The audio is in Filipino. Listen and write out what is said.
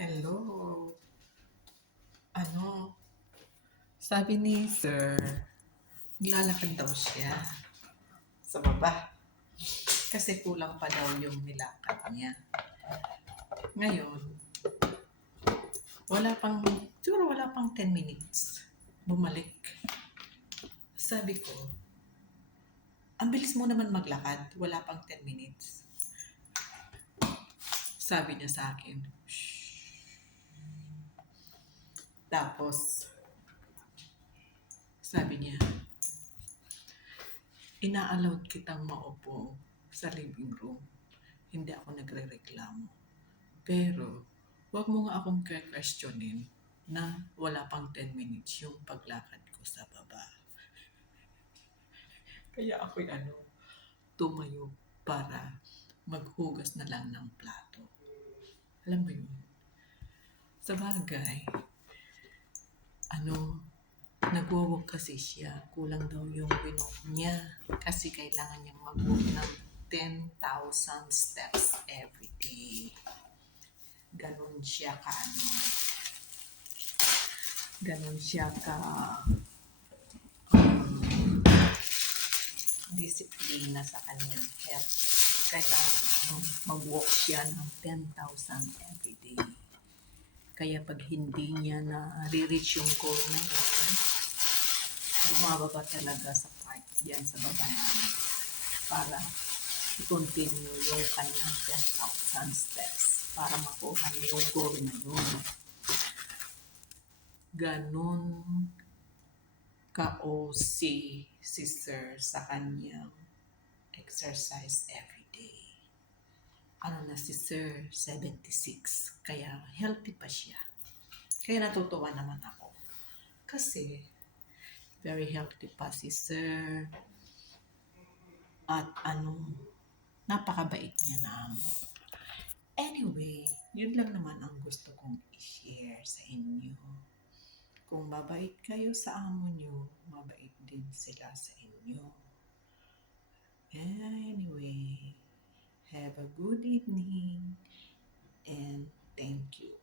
Hello. Ano, sabi ni Sir, naglalakad daw siya sa baba. Kasi kulang pa daw yung nilakad niya. Ngayon, siguro wala pang 10 minutes. Bumalik. Sabi ko, ang bilis mo naman maglakad. Wala pang 10 minutes. Sabi niya sa akin. Shh. Tapos, sabi niya, ina-allowed kitang maupo sa living room. Hindi ako nagre-reklamo. Pero, wag mo nga akong questionin na wala pang 10 minutes yung paglakad ko sa baba. Kaya ako'y tumayo para maghugas na lang ng plato. Alam mo yun? Sa bagay, nagwo-walk kasi siya. Kulang daw yung binok niya kasi kailangan niyang mag-walk ng 10,000 steps every day. Ganon siya disiplina sa kanyang health. Kailangan mag-walk siya ng 10,000 every day. Kaya pag hindi niya na-reach yung goal na yun, bumababa talaga sa park yan sa baba namin para i-continue yung kanyang 10,000 steps para makuha niya yung goal na yun. Ganon ka-OC si Sir sa kanyang exercise everyday. Na si Sir, 76. Kaya healthy pa siya. Kaya natutuwa naman ako. Kasi very healthy pa si Sir. At napakabait niya na amo. Anyway, yun lang naman ang gusto kong i-share sa inyo. Kung mabait kayo sa amo nyo, mabait din sila sa inyo. Anyway, have a good evening and thank you.